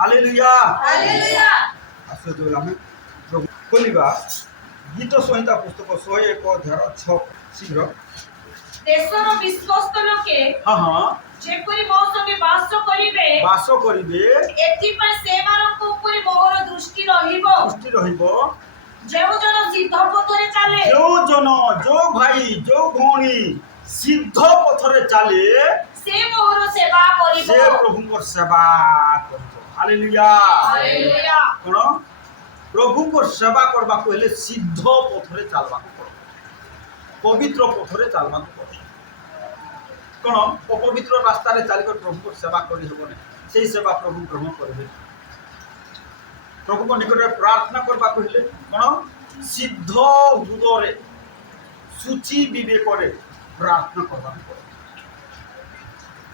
Hallelujah hallelujah. आसो आम प्रभु खोलिबा गीत संहिता पुस्तक 101 अध्याय 6 शीघ्र देशर विश्वस्त लोके हाँ हाँ जेपरि मो संगे बास करिवे एथिपाई सेमानक उपरि मोर दृष्टि रहिबो जेउ जन सिद्ध पथरे चाले जो भाई जो भौणी सिद्ध पथरे चाले से मोर सेवा करिबो से प्रभु को सेवा करिबो हालेलुया हालेलुया। कोन प्रभु को सेवा करबा को हेले सिद्ध पथरे चालबा को पड़ो पवित्र पथरे चालबा को पड़ो कोन अपवित्र रास्ता रे चाली कर प्रभु को सेवा करि हेबो नै सेही सेवा प्रभु ग्रहण करबे प्रभु को निकट में प्रार्थना करबा को हेले कोन सिद्ध हृदय रे सूची विवेक रे प्रार्थना करबा को पड़ो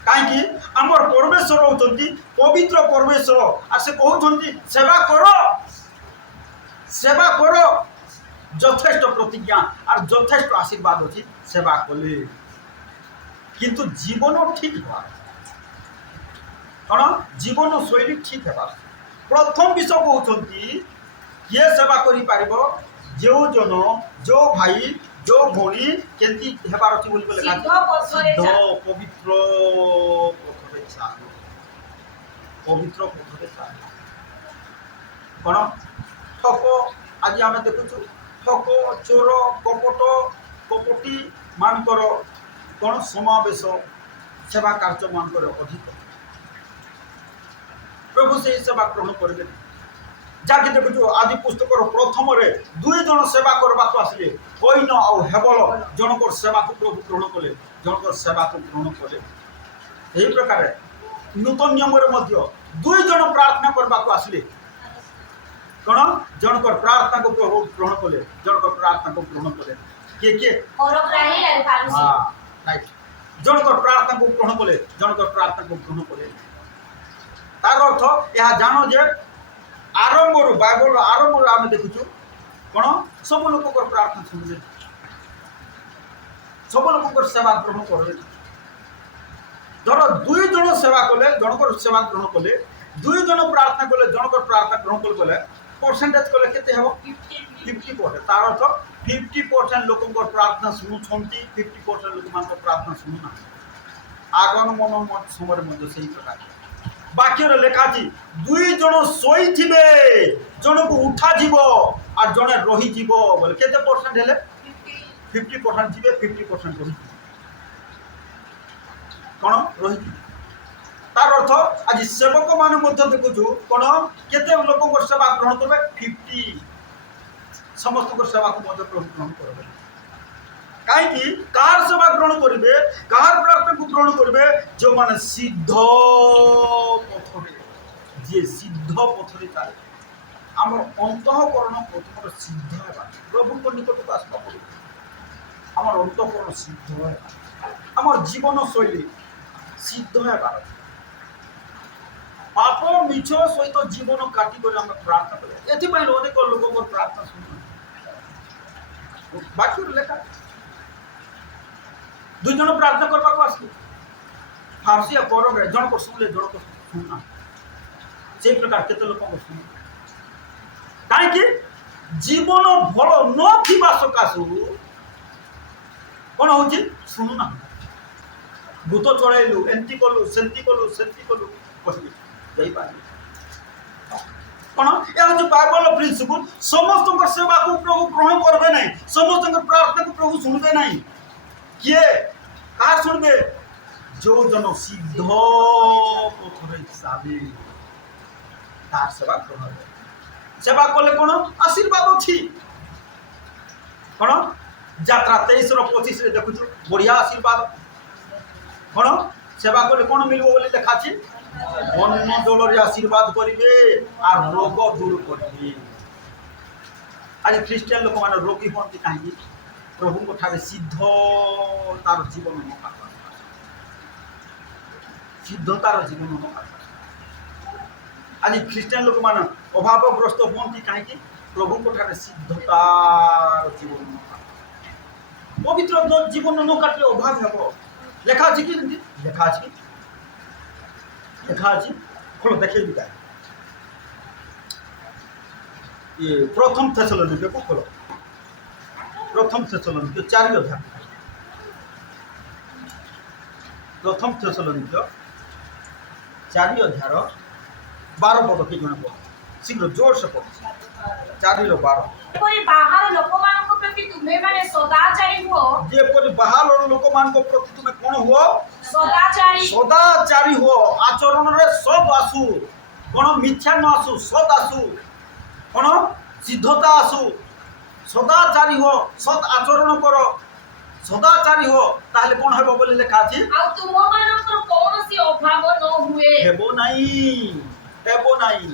कहीं आमर परमेश्वर होती पवित्र परमेश्वर आ से कहते सेवा करो यथेष्ट प्रतिज्ञा और यथेष्ट आशीर्वाद अच्छी सेवा कले किंतु जीवन ठीक है कौन जीवन शैली ठीक है प्रथम विषय कहते किए सेवा कर जो जन जो भाई जो भौणी केंती हेबार अछि बोली बोले सिद्ध पवित्र पथरे चाल कौन ठक आज आम देखु ठक चोर कपटी मानकर कौन समावेश सेवा कार्य मानकर अधिक प्रभु से सेवा ग्रहण करेंगे जाके देखु आदि पुस्तक प्रथम रे दुई जन सेवा करबा को आसिले होइन आउ हेबल जनकर सेवा को प्रभु ग्रहण कले जनकर सेवा को ग्रहण कले एही प्रकार नूतन नियम रे मध्य दुई जन प्रार्थना करबा को आसिले कोन जनकर प्रार्थना को प्रभु ग्रहण कले जनकर प्रार्थना को ग्रहण कले के औरग्राही आर फारुसी हां राइट जनकर प्रार्थना को ग्रहण कले जनकर प्रार्थना को ग्रहण कले तार अर्थ यह जानो जे आरंभ बाइबल आरंभ आम देखु कौन सब लोक प्रार्थना शुणिले सब लोक सेवा ग्रहण कर धर दुई जन सेवा कले जनकर सेवा ग्रहण कले दुई जन प्रार्थना कले जनकर प्रार्थना ग्रहण कले परसेंटेज कले केते हेबो 50% तार अर्थ 50% लोक प्रार्थना शुणुछंती 50% लोक मान प्रार्थना शुणुना आगमन मत समय मध्य सही प्रकार बाक्य लेखा दुई जन शोई थिबे जन को उठा जीवो और जने रही जीवो बोले केते परसेंट हेले 50% जीवे 50% रही कोन रही तार अर्थ आज सेवक मान मध्य देखु कोन केते लोक को सेवा ग्रहण करबे 50 समस्त को सेवा को मध्य ग्रहण करबे कहीं कार सेवा ग्रहण करेंगे कार प्रार्थना को ग्रहण करेंगे जो माने सिद्ध पथरे जे सिद्ध पथरे चले आम अंतःकरण प्रथम सिद्ध है प्रभु को निकट को आसपा पड़े आम अंतःकरण सिद्ध है आम जीवन शैली सिद्ध है पाप मिछ सहित जीवन काटी प्रार्थना करें एपाई अनेक लोक प्रार्थना शुणु बाकी लेखा दुई जन प्रार्थना करबा को आसले फारसी परम रे जन को सुनले जन को सुनना से प्रकार केते लोक को सुन काहे कि जीवन भल न थिबा सकासु कोन होची सुनना भूत चढ़ाइलु एंती कलु सेंती कलु कहली जाई पानी कोन ए जो बाइबल प्रिंसिपल समस्त को सेवा को प्रभु ग्रहण करबे नहीं समस्त को प्रार्थना को प्रभु सुनबे नहीं किए कहा सुनबे जो जन सिद्ध पथरे चाले तार सेवा ग्रहण सेवा कले कोन आशीर्वाद अछि कोन यात्रा 23 रो 25 रे देखु बढ़िया आशीर्वाद कोन सेवा कले कोन मिलबो बोली लिखा अछि अन्न दल रे आशीर्वाद करिवे आ रोग दूर करिवे आज क्रिश्चियन लोक माने रोगी होंती काहे प्रभु को ठारे सिद्ध तार जीवन मौका सिद्ध तार जीवन मौका आज ख्रीस्टान लोक मान अभावग्रस्त हमें कहीं प्रभु को ठारे सिद्ध तार जीवन मौका पवित्र जीवन न काटले अभाव हेब लेखा कि लेखा खोल देखे ये प्रथम थेसलोनिके को खोलो, प्रथम थेसलोनिके 4 अध्याय, प्रथम थेसलोनिके 4 अध्याय 12 पद के जण पद शीघ्र जोर से पद 4:12 ଏପରି ବାହାର ଲୋକମାନଙ୍କ ପ୍ରତି ତୁମେମାନେ ସଦାଚାରୀ ହୁଅ, जेपरि बाहर लोक मान को प्रति तुमे कोन हुओ ସଦାଚାରୀ सदाचारी हो, आचरण रे सब आसु, कोन मिथ्या न आसु, सद आसु, कोन सिद्धता आसु, सदाचारी हो, सद आचरण करो, सदाचारी हो, ताहले कोन हेबो बोले लेखा अछि ଆଉ ତୁମମାନଙ୍କର କୌଣସି ଅଭାବ ନ ହୁଏ। हेबो नाही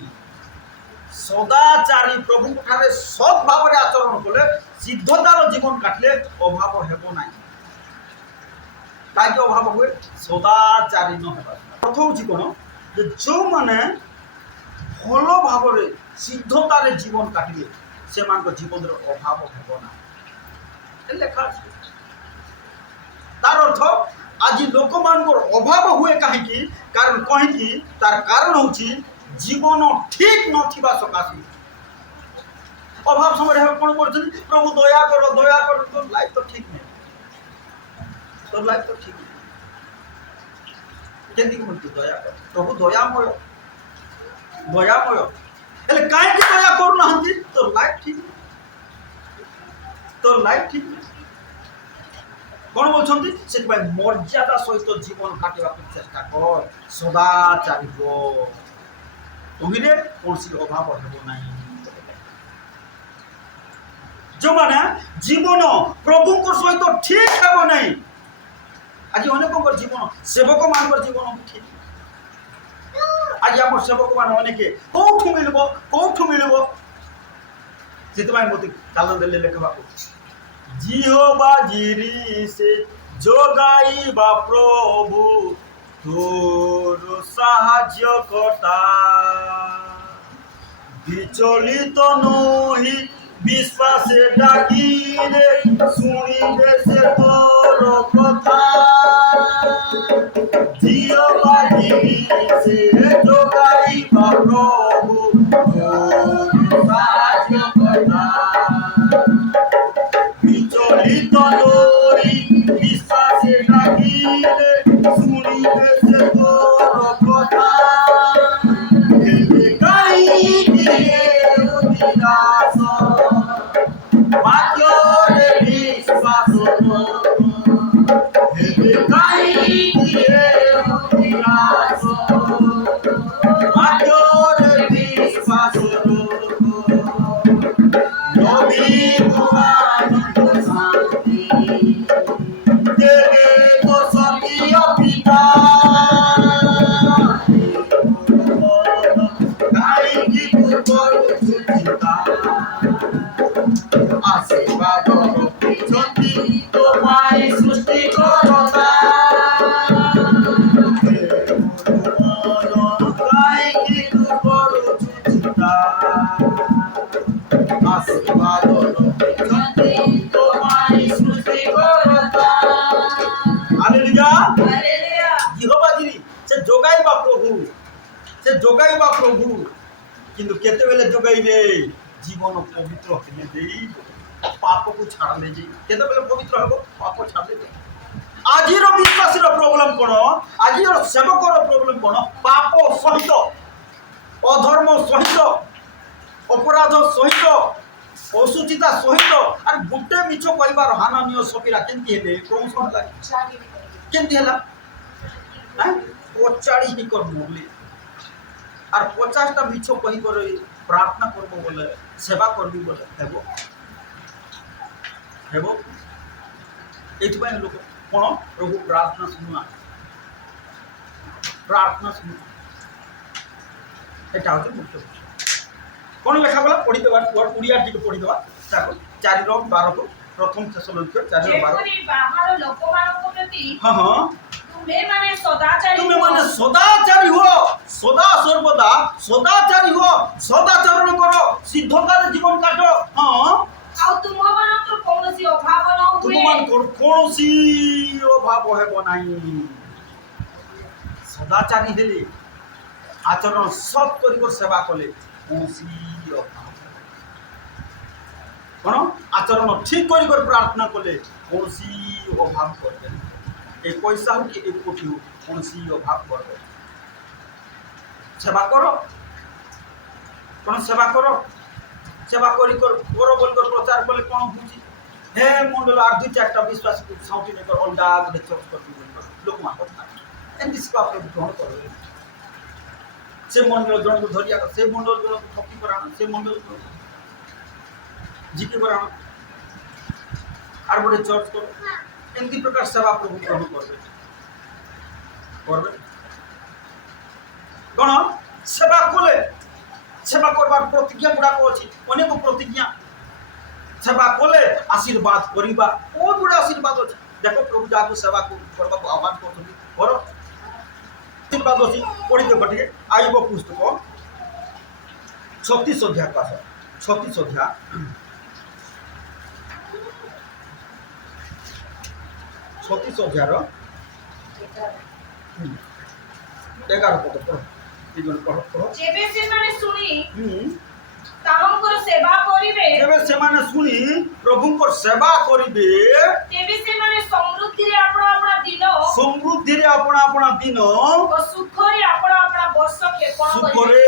सदाचारी प्रभु ठारे सद भाव रे आचरण कले सिद्धतार जीवन काटले अभाव हेबो नाही काहे अभाव हुए सदाचारी न हेबा अर्थ होछि कोन जे जो माने भलो भाव रे सिद्धतार जीवन काटिले से मान को जीवन रो अभाव हेबो ना ए लेखा अछि तार अर्थ आज लोक मान को अभाव हुए काहे कारण कहि तार कारण होछि जीवन ठीक नथिबा सकाशे अभाव समय रे कोन करछन प्रभु दया कर तो लाइफ तो ठीक नहीं, तो लाइफ तो ठीक नहीं केंदी को दया कर प्रभु दयामय हेले काहे कि दया करू नहंती तो लाइफ ठीक कोन बोलछंती से मर्यादा सहित जीवन काटिबा चेष्टा कर सदाचारी हो तुमिरे कोनसी अभाव हेबो नाही जो माने जीवन प्रभु को सहित ठीक हेबो नाही आज अनेक जीवन सेवक मान जीवन ठीक आज आम सेवक मान अनेके कौठु मिलबो से मत काल देले लेखबा जिहोवा जिरी से जोगाइबा प्रभु तोर साहाय्य कटा विचलित नही विश्वासे डाकिले सुनिबे से तोर कथा जिहोवा जिरी से जोगाइबा प्रभु तोर साहाय्य कटा विचलित नही विश्वासे डाकिले सुनिबे से तोर कथा हेले काई दिए उदिरास वाक्यरे विश्वास हेले काई दिए उदिरास वाक्यरे विश्वास नबी भगवान शांति देवे तो स्वर्गीय पिता गाई की पूर्व चिंता आशीर्वाद ज्योति तो माई सृष्टि करता गाई की पूर्व चिंता आशीर्वाद ज्योति तो माई सृष्टि करता हालेलुया यहोवा जिरी से जोगाइबा प्रभु किंतु केते बेले जोगाइबे जीवन पवित्र होले देई पाप को छाड़ले जे केते बेले पवित्र हबो पाप छाड़ले दे आजिरो विश्वासीर प्रॉब्लम कोन आजिरो सेवकर प्रॉब्लम कोन पाप सहित अधर्म सहित अपराध सहित असुचिता सहित और गुटे मिछ कहबार हाननीय सफीरा केंती हेले क्रमश लागे केंती हला हैं पचाड़ी ही कर मोगली और 50टा मिछ कहि कर प्रार्थना करबो बोले सेवा करबी बोले हेबो एथबाय लोक कोन प्रभु प्रार्थना सुनुआ एटा होते मुख्य कोन लेखा बोला पढ़ी देबा उड़िया टिके पढ़ी देबा ताको 4:12 को प्रथम थेसलोनिके 4:12 ଯେପରି ବାହାର ଲୋକମାନଙ୍କ ପ୍ରତି हां हां ତୁମେମାନେ ସଦାଚାରୀ तुम्हें माने सदाचारी हो सदा सर्वदा सदाचारी हो सदाचरण करो सिद्धतार जीवन काटो हां ଆଉ ତୁମମାନଙ୍କର କୌଣସି ଅଭାବ ନ तुम ହୁଏ। मान कोनोसी अभाव हेबो नाही सदाचारी हेले आचरण सब करी सेवा कले कोनोसी अभाव କ'ଣ ଆଚରଣ ଠିକ୍ କରି ପ୍ରାର୍ଥନା କଲେ କୌଣସି ଅଭାବ କରିବେ ଏ ପଇସା ହଉ କି ଏ କୋଠି ହଉ କୌଣସି ଅଭାବ କରିବେ। ସେବା କର କ'ଣ ସେବା କର ସେବା କରି କର ବୋଲି ପ୍ରଚାର କଲେ କ'ଣ ହେଉଛି ହେ ମଣ୍ଡଳ আর 2-4টা ବିଶ୍ୱାସକୁ ସାଉଁଟି ନେଇ ଅଲଗା ଗୋଟେ ଚର୍ଚ୍ଚ କରିବି ଲୋକମାନଙ୍କ ଏମିତି ସେବା ଗ୍ରହଣ କରିବେ। ସେ ମଣ୍ଡଳ ଜଣକୁ ଧରିଆ ସେ ମଣ୍ଡଳ ଜଣକୁ ଠକି କରାଣ ସେ ମଣ୍ଡଳ ଜିକି କରାଣ আর ଗୋଟେ ଚର୍ଚ୍ଚ କର ଏମିତି ପ୍ରକାର ସେବା ପ୍ରଭୁ ଗ୍ରହଣ କରିବେ କ'ଣ ସେବା କଲେ সেবা করবার প্রতিজ্ঞা গুড়াক অছি অনেক প্রতিজ্ঞা সেবা কলে আশীর্বাদ করিবা বহুত গুড়ে আশীর্বাদ আছে দেখো প্রভু যাকে সেবা করবা আহ্বান করছেন কর আশীর্বাদ অছি পড়ি দেব টিকে আইব পুস্তক 36 অধ্যায় পাশ 36 অধ্যায় 36 অধ্যায়র 11 পদ পড় যেবে সেমানে শুনি তাহঙ্কর সেবা করিবে যেবে সেমানে শুনি প্রভুঙ্কর সেবা করিবে তেবে সেমানে সমৃদ্ধিরে আপনা আপনা দিন ও সুখরে আপনা আপনা বর্ষ ক্ষেপণ করিবে সুখরে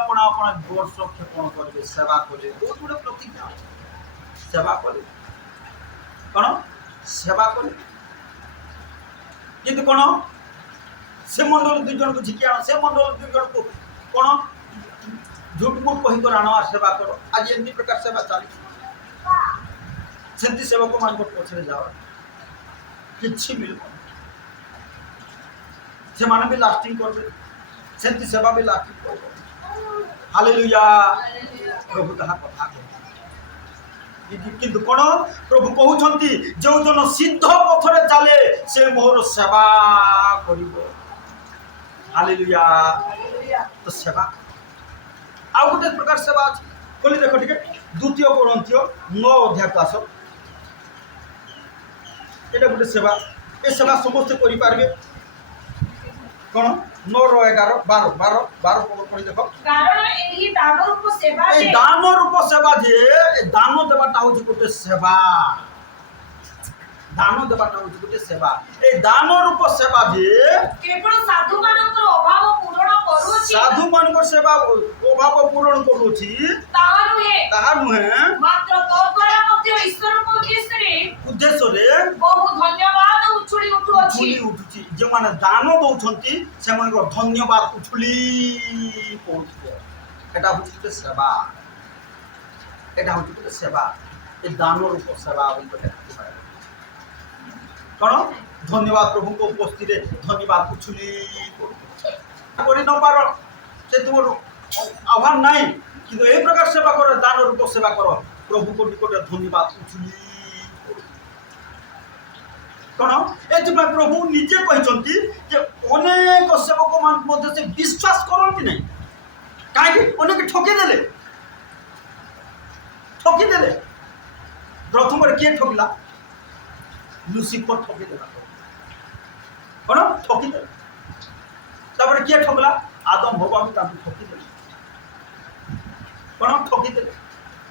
আপনা আপনা বর্ষ ক্ষেপণ করিবে সেবা করিবে বহুত বড় প্রতিজ্ঞা সেবা করিবে কোন সেবা করিবে কিন্তু কোন से मंडल 2 जन को झिकी आण से मंडल 2 जन को कोन झूठ मूठ कहि कर आण और सेवा करो आज एमनी प्रकार सेवा चाली सेंती सेवा को मान को पछरे जाओ किछि मिल से माने भी लास्टिंग करबे सेंती सेवा भी लास्टिंग करबे हालेलुया प्रभु ताहा कथा কিন্তু কোন প্রভু কহুছন্তি যে জন সিদ্ধ পথরে চালে সে মোর সেবা করিব हालेलुया तो सेवा आउ गोटे प्रकार सेवा अच्छे बोली देख टे 2 कोरिन्थियो 9 अध्याय पास এটা গোটে সেবা এই সেবা সমস্ত করি পারবে কোন 9 র 11 12 পড়ি দেখ কারণ এই দান রূপ সেবা এই দান রূপ সেবা যে এই দান দেবাটা হচ্ছে গোটে সেবা দান দেবাটা হচ্ছে গোটে সেবা এই দান রূপ সেবা যে কেবল সাধু মানকৰ অভাব পূরণ କରୁଛି সাধু মানকৰ সেবা অভাব পূরণ କରୁଛି তাহা নুহে মাত্র তদ্বারা মধ্যে ঈশ্বরଙ୍କ উদ্দেশ্যরে বহু ধন্যবাদ উছুলি উঠুଛି ଯେଉଁମାନେ ଦାନ ଦଉଛନ୍ତି ସେମାନଙ୍କର ଧନ୍ୟବାଦ ଉଛୁଳି ପଡୁଥିବ এটা হচ্ছে ଗୋଟେ সেবা এটা হচ্ছে ଗୋଟେ সেবা এই দান রূপ সেবা বলি পারে কোন ধন্যবাদ প্রভুଙ୍କ উপস্থিতিরে ধন্যবাদ উছুলি করি ন পার সে তোমার আহ্বান নাই কিন্তু এই প্রকার সেবা করো দান রূপ সেবা করো প্রভুଙ୍କ নিকটে ধন্যবাদ উছুলি কোন এথিপাই প্রভু নিজে কইছন্তি যে অনেক সেবক মান মধ্যে সে বিশ্বাস করন্তি নাই কাইকি অনেক ঠকি দেলে প্রথমবার কে ঠকলা লুসিফর ঠকি দেলা কোন ঠকি দেলে তারপরে কে ঠকলা আদম হবা আমি তাকে ঠকি দেলে কোন ঠকি দেলে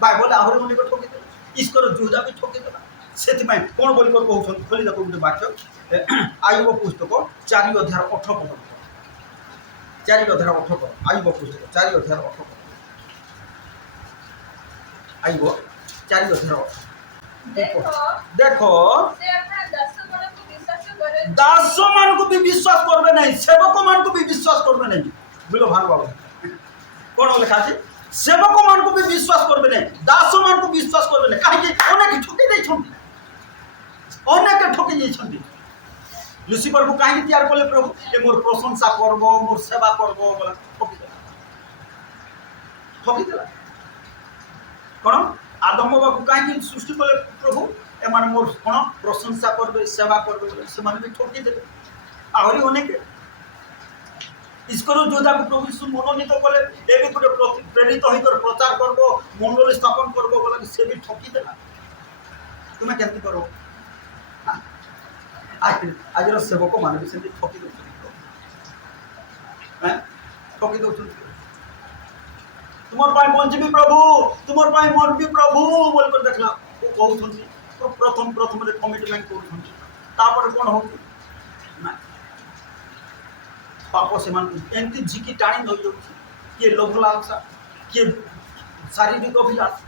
বাইবেল আহরি অনেক ঠকি দেলে ঈশ্বর যুদা भी ঠকি দেলা ସେଥିପାଇଁ କ'ଣ ବୋଲି କହୁଛନ୍ତି ଖୋଲି ଦେଖ ଗୋଟେ ବାକ୍ୟ ଆୟୁବ ପୁସ୍ତକ 4 ଅଧ୍ୟାୟ 8 ପଦ 4 ଅଧ୍ୟାୟ 8 ପଦ ଆୟୁବ ପୁସ୍ତକ 4 ଅଧ୍ୟାୟ 8 ପଦ ଆୟୁବ 4 ଅଧ୍ୟାୟ 8 ଦେଖ ସେ ଆପଣ ଦାସ ମାନଙ୍କୁ ବି ବିଶ୍ୱାସ କରିବେ ନାହିଁ ସେବକ ମାନଙ୍କୁ ବି ବିଶ୍ୱାସ କରିବେ ନାହିଁ ବୁଝିଲ ଭାନ ବାବୁ କ'ଣ ଲେଖା ଅଛି ସେବକ ମାନଙ୍କୁ ବି ବିଶ୍ୱାସ କରିବେ ନାହିଁ ଦାସ ମାନଙ୍କୁ ବିଶ୍ୱାସ କରିବେ ନାହିଁ କାହିଁକି ଅନେକ ଠକି ଦେଇଛନ୍ତି অনেক ঠকি যাইছন্তি লুসিফর কু কাহিনী তৈরি কলে প্রভু এ মোর প্রশংসা করব মোর সেবা করব বলে ঠকি দেলা কোন আদম বাবু কাহিনী সৃষ্টি কলে প্রভু এমানে মোর কোন প্রশংসা করবে সেবা করবে বলে সেমানে বি ঠকি দেবে আহরি অনেকে ঈশ্বর যোদ্ধাকে প্রভু যিশু মনোনীত কলে এবে গোটে প্রেরিত হই করে প্রচার করব মণ্ডলী স্থাপন করব বলে সে বি ঠকি দেলা তুমি কেমতি করো আজর সেবক মানে भी সেমতি ঠকি দউଛନ୍ତି হ্যাঁ ঠকি দউଛନ୍ତି तुमर पाई बंजीबी प्रभु तुमर पाई मरबी प्रभु बोल कर देखला वो कहउछंती तो प्रथम रे कमिटमेंट करूछंती तापर कोन होती ना पाप से मान एंती झिकी टाणी धरि जाउछि के लोभ लालसा के शारीरिक अभिलाष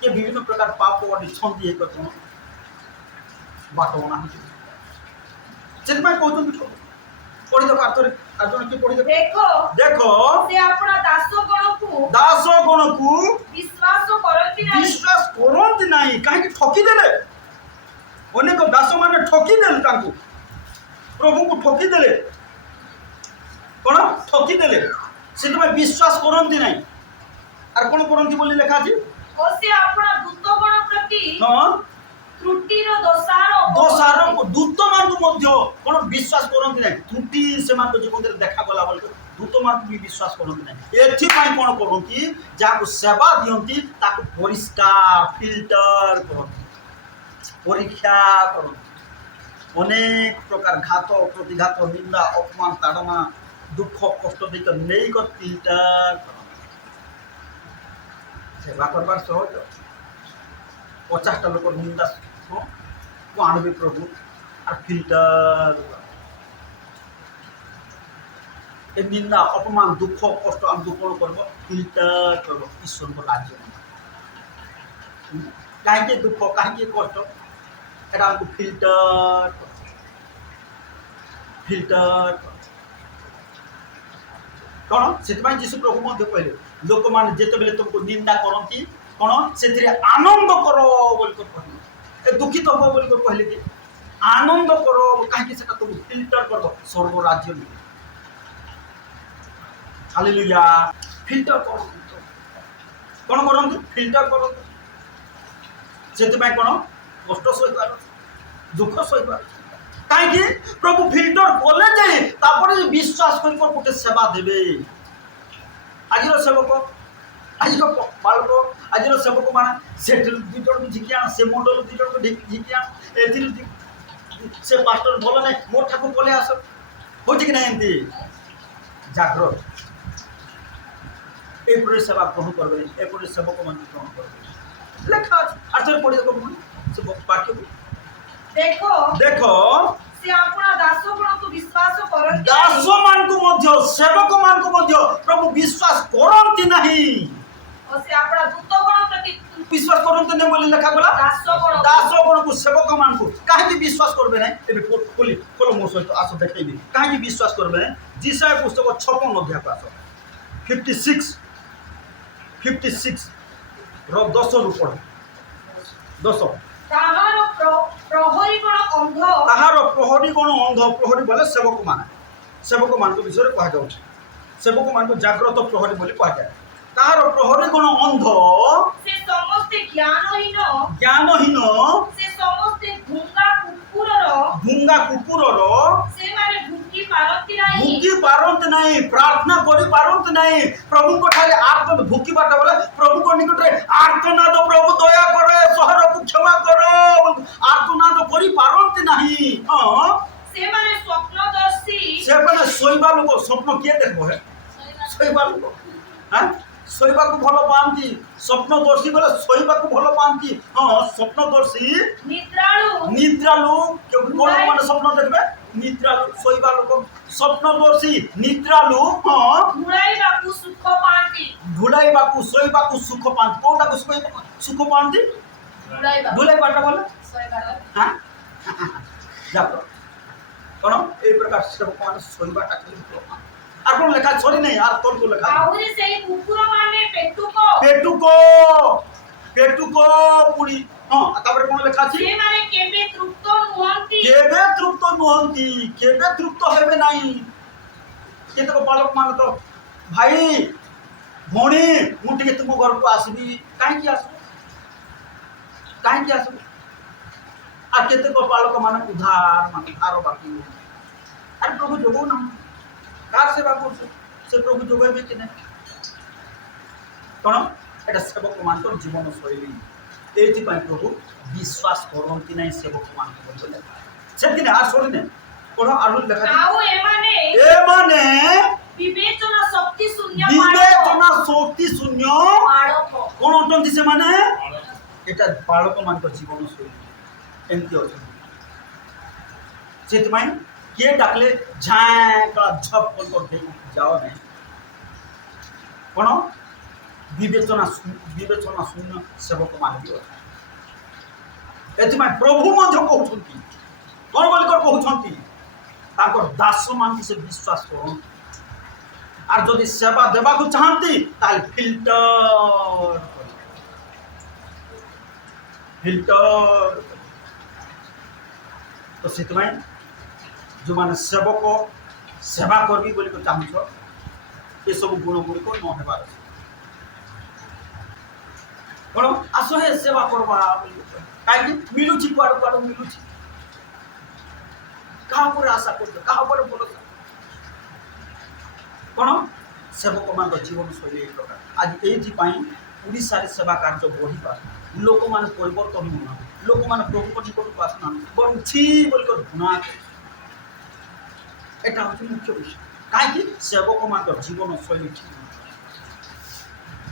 के विभिन्न प्रकार पाप और छंदी एक कोन बाटोना ସେଥିପାଇଁ କହୁଛନ୍ତି ପଢି ଦେଖ ଆର୍ଜନ କି ପଢି ଦେଖ ଦେଖ ସେ ଆପଣ ଦାସ ଗଣକୁ ବିଶ୍ୱାସ କରନ୍ତି ନାହିଁ ବିଶ୍ୱାସ କରନ୍ତି ନାହିଁ କାହିଁକି ଠକି ଦେଲେ ଅନେକ ଦାସ ମାନେ ଠକି ଦେଲେ ତାଙ୍କୁ ପ୍ରଭୁଙ୍କୁ ଠକି ଦେଲେ କଣ ଠକି ଦେଲେ ସେଥିପାଇଁ ବିଶ୍ୱାସ କରନ୍ତି ନାହିଁ আর কোন করନ୍ତି ବୋଲି লেখা ଅଛି ଓ ସେ ଆପଣ ଦୂତଗଣ ପ୍ରତି ହଁ ତ୍ରୁଟିର ଦୋଷାର ଦୂତ ମାନଙ୍କୁ ମଧ୍ୟ কোন বিশ্বাস କରନ୍ତି ନାହିଁ ତ୍ରୁଟି ସେମାନଙ୍କ ଜୀବନରେ ଦେଖା ଗଲା ବୋଲି ଦୂତ ମାନଙ୍କୁ ବି ବିଶ୍ୱାସ କରନ୍ତି ନାହିଁ ଏଥିପାଇଁ କଣ କରନ୍ତି ଯାହାକୁ ସେବା ଦିଅନ୍ତି ତାକୁ ପରିଷ୍କାର ଫିଲ୍ଟର କରନ୍ତି ପରୀକ୍ଷା କରନ୍ତି ଅନେକ ପ୍ରକାର ଘାତ ପ୍ରତିଘାତ ନିନ୍ଦା ଅପମାନ ତାଡ଼ନା ଦୁଃଖ କଷ୍ଟ ଦେଇକି ନେଇକ ଫିଲ୍ଟର କରନ୍ତି ସେବା କରବାର ସହଜ 50টা লোক নিন্দা को आणवे प्रभु আর ফিল্টার ए निंदा अपमान दुख कष्ट हम दुख करब फिल्टर करब ईश्वर को राज्य कहीं दुख कहीं कष्ट एटा हमको फिल्टर फिल्टर कौन से जीशु प्रभु मध्य कहले लोक मैंने जिते तुमको निंदा करती कौन से आनंद कर बोल कहले ए दुखित हम बोल कहले कि आनंद करो कहीं तुम फिल्टर कर स्वर्ग राज्य में हालेलुया फिल्टर करो कौन करते फिल्टर करो से कौन कष्ट सहीपार दुख सहीपार कहीं प्रभु फिल्टर कले जाए विश्वास कर गोटे सेवा देवे आज सेवक आज बालक आज सेवक माना से दुई जन झिकी आना से मंडल दुई जन झिकी आना ए से पास्टर भल ना मोर ठाकुर पलि आस हो कि ना एमती जाग्रत एपटे सेवा ग्रहण करबे एपटे सेवक मान ग्रहण करबे लेखा आर्थ पढ़ी देख से वाक्य को देखो देखो से अपना दासगण को विश्वास करती दास मान को मध्य सेवक मान को मध्य प्रभु विश्वास करती नहीं और से अपना दूतगण प्रति विश्वास करते नहीं बोली लेखा गला दासगण को सेवक मान को काहे विश्वास करबे नहीं एबे खोली खोलो मोर सहित आसो देखैबे काहे विश्वास करबे जिसाय पुस्तक 56 अध्याय पास 56 रो 10 रु पढ़ 10 ताहार प्रहरी गण अंध प्रहरी बोले सेवक मान को विषय कह जाउछ सेवक मान को जागृत प्रहरी बोली कह जाए तार प्रहरी गण अंध से समस्त ज्ञानहीन से समस्त भूंगा कुकुरर से माने भूखी पारंती नहीं प्रार्थना करि पारंती नहीं प्रभु को ठारे आर्तनाद भूखी बाटा बोले प्रभु को निकट रे आर्तनाद प्रभु दया करे शहर को क्षमा करो आर्तनाद करि पारंती नहीं हां से माने स्वप्नदर्शी से माने सोइबा लोक स्वप्न के देखबो है सोइबा लोक हां सोइबा को भलो पांती स्वप्नदर्शी बोले सोइबा को भलो पांती हां स्वप्नदर्शी निद्रालु कोन माने स्वप्न देखबे निद्रालु सोइबा लोक स्वप्नदर्शी निद्रालु हां भुलाइबा को सोइबा को सुख पांती कोटा को सुख पांती भुलाइबा बाटा बोले सोइबा हां जातो कोन ए प्रकार से माने सोइबा ता আর কোন লেখা সরি নাই আর তোর কো লেখা আউরি সেই কুকুর মানে পেটুকো পুরি হ্যাঁ তারপরে কোন লেখা আছে সে মানে কেবে তৃপ্ত হবে নাই কেতে কো বালক মানে তো ভাই ভণি মু টিকে তুম ঘর কো আসবি কাই কি আসবি আর কেতে কো বালক মানে উধার মানে আরো বাকি আর প্রভু যোগো না कार सेवा कर से प्रभु जोगाइबे कि नहीं कौन एटा सेवक मान जीवन शैली एथि प्रभु विश्वास करती नहीं सेवक मान बोले से आर छोड़ी कोन आरु लेखा आउ ए माने विवेचना শক্তি শূন্য ବାଳକ কোন অটନ୍ତି ସେମାନେ এটা ବାଳକମାନଙ୍କ ଜୀବନ ଶୈଳୀ ଏମିତି ଅଛନ୍ତି। ସେଥିପାଇଁ କିଏ ଡାକିଲେ ଝାଁ ଝପ୍ କରିକି ଯାଅ ନାହିଁ। କ'ଣ ବିବେଚନା ଶୂନ୍ୟ ସେବକମାନେ ବି ଅଛନ୍ତି। ଏଥିପାଇଁ ପ୍ରଭୁ ମଧ୍ୟ କହୁଛନ୍ତି, କ'ଣ ବୋଲି କହୁଛନ୍ତି, ତାଙ୍କର ଦାସମାନଙ୍କୁ ସେ ବିଶ୍ୱାସ କରନ୍ତି। আর যদি সেবা দেବାକୁ ଚାହାନ୍ତି ତାହେଲେ ଫିଲ୍ଟର ତ ସେଥିପାଇଁ ଯେଉଁମାନେ ସେବକ ସେବା କରିବି ବୋଲି ଚାହୁଁଛ ଏସବୁ ଗୁଣ ଗୁଡ଼ିକ ନ ହେବାର ଅଛି। କ'ଣ ଆସ ହେ ସେବା କରବା କାହିଁକି ମିଳୁଛି କୁଆଡ଼େ କୁଆଡ଼େ ମିଳୁଛି। କାହା ଉପରେ ଆଶା କରୁଛ, କାହା ଉପରେ ଭରସା। କ'ଣ ସେବକମାନଙ୍କ ଜୀବନଶୈଳୀ ଏହି ପ୍ରକାର। ଆଜି ଏଇଥିପାଇଁ ଓଡ଼ିଶାରେ ସେବା କାର୍ଯ୍ୟ ବଢ଼ିପାରେ। ଲୋକମାନେ ପରିବର୍ତ୍ତନ ହେଉନାହାନ୍ତି, ଲୋକମାନେ ପ୍ରଭୁଙ୍କ ନିକଟକୁ ଆସୁନାହାନ୍ତି, ବରଂ ଛି ବୋଲି ଘୃଣା। ଏଇଟା ହେଉଛି ମୁଖ୍ୟ ବିଷୟ। କାହିଁକି ସେବକମାନଙ୍କ ଜୀବନଶୈଳୀ ଠିକ୍ ନାହିଁ।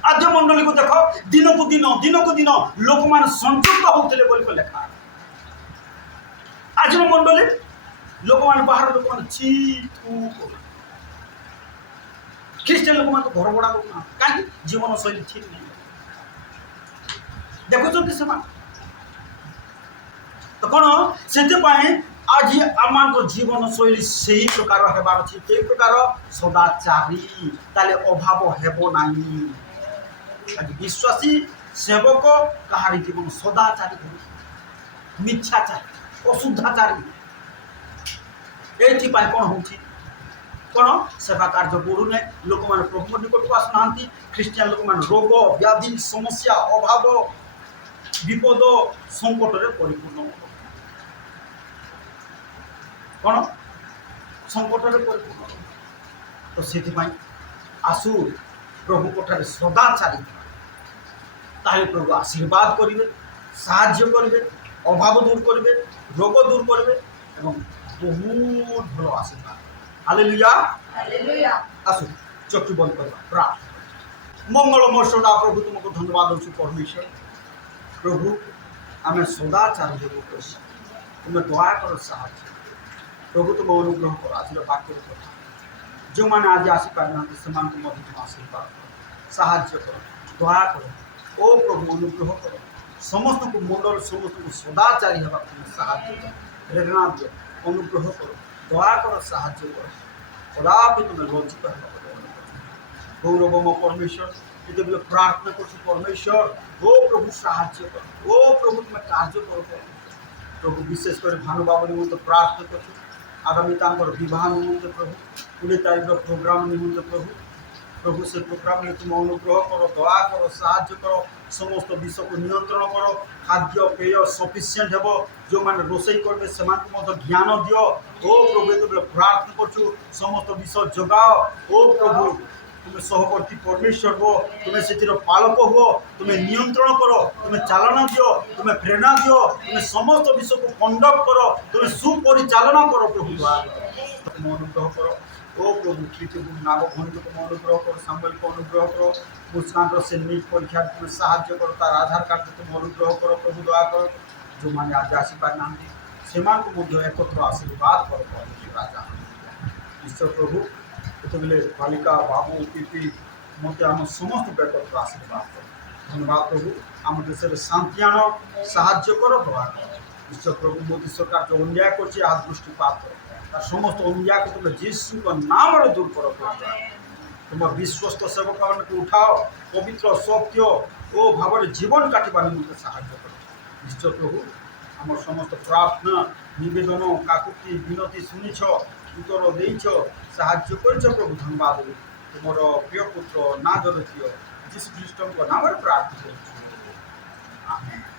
ଆଦ୍ୟ ମଣ୍ଡଳୀକୁ ଦେଖ, ଦିନକୁ ଦିନ ଲୋକମାନେ ସଂଯୁକ୍ତ ହେଉଥିଲେ ବୋଲି ଲେଖା। ଆଜିର ମଣ୍ଡଳୀ ଲୋକମାନେ ବାହାର ଲୋକମାନେ ଛି ଥୁ ଖ୍ରୀଷ୍ଟିଆନ ଲୋକମାନଙ୍କୁ ଘର ଭଡ଼ା କରୁନାହାନ୍ତି। କାହିଁକି ଜୀବନଶୈଳୀ ଠିକ୍ ନାହିଁ। ଦେଖୁଛନ୍ତି ସେମାନେ। ତ କ'ଣ ସେଥିପାଇଁ ଆଜି ଆମମାନଙ୍କ ଜୀବନଶୈଳୀ ସେହି ପ୍ରକାର ହେବାର ଅଛି। କେଉଁ ପ୍ରକାର ସଦାଚାରୀ, ତାହେଲେ ଅଭାବ ହେବ ନାହିଁ। ଆଜି ବିଶ୍ୱାସୀ ସେବକ କାହାରି ଜୀବନ ସଦାଚାରୀ, ମିଥ୍ୟାଚାରୀ, ଅଶୁଦ୍ଧାଚାରୀ। ଏଇଥିପାଇଁ କ'ଣ ହେଉଛି, କ'ଣ ସେବା କାର୍ଯ୍ୟ ବଢ଼ୁନାହିଁ। ଲୋକମାନେ ପ୍ରଭୁଙ୍କ ନିକଟକୁ ଆସୁନାହାନ୍ତି। ଖ୍ରୀଷ୍ଟିଆନ ଲୋକମାନେ ରୋଗ ବ୍ୟାଧି ସମସ୍ୟା ଅଭାବ ବିପଦ ସଙ୍କଟରେ ପରିପୂର୍ଣ୍ଣ। କ'ଣ ସଙ୍କଟରେ ପରିପୂର୍ଣ୍ଣ। ତ ସେଥିପାଇଁ ଆସୁ ପ୍ରଭୁଙ୍କଠାରେ ସଦାଚାରୀ, ତାହେଲେ ପ୍ରଭୁ ଆଶୀର୍ବାଦ କରିବେ, ସାହାଯ୍ୟ କରିବେ, ଅଭାବ ଦୂର କରିବେ, ରୋଗ ଦୂର କରିବେ ଏବଂ ବହୁତ ଭଲ ଆଶୀର୍ବାଦ। ହାଲେଲୁୟା। ଆସୁ ଚକ୍ଷୁ ବନ୍ଦ କରିବା, ପ୍ରାର୍ଥନା। ମଙ୍ଗଳମୟ ସଦା ପ୍ରଭୁ ତୁମକୁ ଧନ୍ୟବାଦ ଦେଉଛୁ ପରମେଶ୍ୱର। ପ୍ରଭୁ ଆମେ ସଦାଚାରୀ ହେବୁ। ତୁମେ ଦୟାକର ସାହାଯ୍ୟ। ପ୍ରଭୁ ତୁମ ଅନୁଗ୍ରହ କର। ଆଜିର ବାକ୍ୟର କଥା ଯେଉଁମାନେ ଆଜି ଆସିପାରିନାହାନ୍ତି ସେମାନଙ୍କୁ ମଧ୍ୟ ତୁମ ଆଶୀର୍ବାଦ କର, ସାହାଯ୍ୟ କର, ଦୟା କର। ଓ ପ୍ରଭୁ ଅନୁଗ୍ରହ କର। ସମସ୍ତଙ୍କୁ ମଣ୍ଡଳ ସମସ୍ତଙ୍କୁ ସଦାଚାରୀ ହେବାକୁ ତୁମେ ସାହାଯ୍ୟ କର, ପ୍ରେରଣା ଦିଅ, ଅନୁଗ୍ରହ କର, ଦୟା କର, ସାହାଯ୍ୟ କର। କଦାପି ତୁମେ ଲଜ୍ଜିତ ହେବାକୁ ଗୌରବମ ପରମେଶ୍ୱର ଯେତେବେଳେ ପ୍ରାର୍ଥନା କରୁଛୁ ପରମେଶ୍ୱର, ଓ ପ୍ରଭୁ ସାହାଯ୍ୟ କର, ଓ ପ୍ରଭୁ ତୁମେ କାର୍ଯ୍ୟ କର। ପ୍ରଭୁ ବିଶେଷ କରି ଭାନୁବାବୁ ନିମନ୍ତେ ପ୍ରାର୍ଥନା କରୁଛୁ। ଆଗାମୀ ତାଙ୍କର ବିବାହ ନିମନ୍ତେ ପ୍ରଭୁ 20 ତାରିଖର ପ୍ରୋଗ୍ରାମ ନିମନ୍ତେ ପ୍ରଭୁ ସେ ପ୍ରୋଗ୍ରାମରେ ତୁମ ଅନୁଗ୍ରହ କର, ଦୟା କର, ସାହାଯ୍ୟ କର। ସମସ୍ତ ବିଷୟକୁ ନିୟନ୍ତ୍ରଣ କର। ଖାଦ୍ୟ ପେୟ ସଫିସିଏଣ୍ଟ ହେବ। ଯେଉଁମାନେ ରୋଷେଇ କରିବେ ସେମାନଙ୍କୁ ମଧ୍ୟ ଜ୍ଞାନ ଦିଅ। ଓ ପ୍ରଭୁ ଯେତେବେଳେ ପ୍ରାର୍ଥନା କରୁଛୁ ସମସ୍ତ ବିଷୟ ଯୋଗାଅ। ଓ ପ୍ରଭୁ ତୁମେ ସହବର୍ତ୍ତୀ ପରମେଶ୍ୱର ହୁଅ, ତୁମେ ସେଥିର ପାଳକ ହୁଅ, ତୁମେ ନିୟନ୍ତ୍ରଣ କର, ତୁମେ ଚାଳନା ଦିଅ, ତୁମେ ପ୍ରେରଣା ଦିଅ, ତୁମେ ସମସ୍ତ ବିଷୟକୁ କଣ୍ଡକ୍ଟ କର, ତୁମେ ସୁପରିଚାଳନା କର। ପ୍ରଭୁ ତୁମ ଅନୁଗ୍ରହ କର। ଓ ପ୍ରଭୁ ନାଗ ଭଉଣୀକୁ ତୁମ ଅନୁଗ୍ରହ କର, ସାମ୍ବଲକୁ ଅନୁଗ୍ରହ କର। ମୁସ୍କାନର ସେ ନିଟ୍ ପରୀକ୍ଷାରେ ତୁମେ ସାହାଯ୍ୟ କର, ତାର ଆଧାର କାର୍ଡ଼କୁ ତୁମ ଅନୁଗ୍ରହ କର। ପ୍ରଭୁ ଦୟା କର। ଯେଉଁମାନେ ଆଜି ଆସିପାରିନାହାନ୍ତି ସେମାନଙ୍କୁ ମଧ୍ୟ ଏକତ୍ର ଆଶୀର୍ବାଦ କର। ରାଜା ଈଶ୍ୱର ପ୍ରଭୁ ଯେତେବେଳେ ବାଳିକା ବାବୁ ପିପି ମୋତେ ଆମ ସମସ୍ତଙ୍କୁ ଏକତ୍ର ଆଶୀର୍ବାଦ କର। ଧନ୍ୟବାଦ ପ୍ରଭୁ। ଆମ ଦେଶରେ ଶାନ୍ତି ଆଣ, ସାହାଯ୍ୟ କର, ଦୟା କର। ଈଶ୍ୱର ପ୍ରଭୁ ମୋଦି ସରକାର ଯେଉଁ ଅନ୍ୟାୟ କରୁଛି ଏହା ଦୃଷ୍ଟିପାତ କର। ତାର ସମସ୍ତ ଅନ୍ୟାୟକୁ ତୁମେ ଯୀଶୁଙ୍କ ନାମରେ ଦୂର କର। ତୁମ ବିଶ୍ୱସ୍ତ ସେବକମାନଙ୍କୁ ଉଠାଅ, ପବିତ୍ର ସତ୍ୟ ଓ ଭାବରେ ଜୀବନ କାଟିବା ନିମନ୍ତେ ସାହାଯ୍ୟ କର। ଈଶ୍ୱର ପ୍ରଭୁ ଆମର ସମସ୍ତ ପ୍ରାର୍ଥନା ନିବେଦନ କାକୁତି ବିନତି ଶୁଣିଛ, ଉତ୍ତର ଦେଇଛ, ସାହାଯ୍ୟ କରିଛ। ପ୍ରଭୁ ଧନ୍ୟବାଦ। ତୁମର ପ୍ରିୟ ପୁତ୍ର ନାଜର ଝିଅ ଯୀଶୁ ଖ୍ରୀଷ୍ଟଙ୍କ ନାମରେ ପ୍ରାର୍ଥନା କରୁଛୁ। ଆମେନ୍।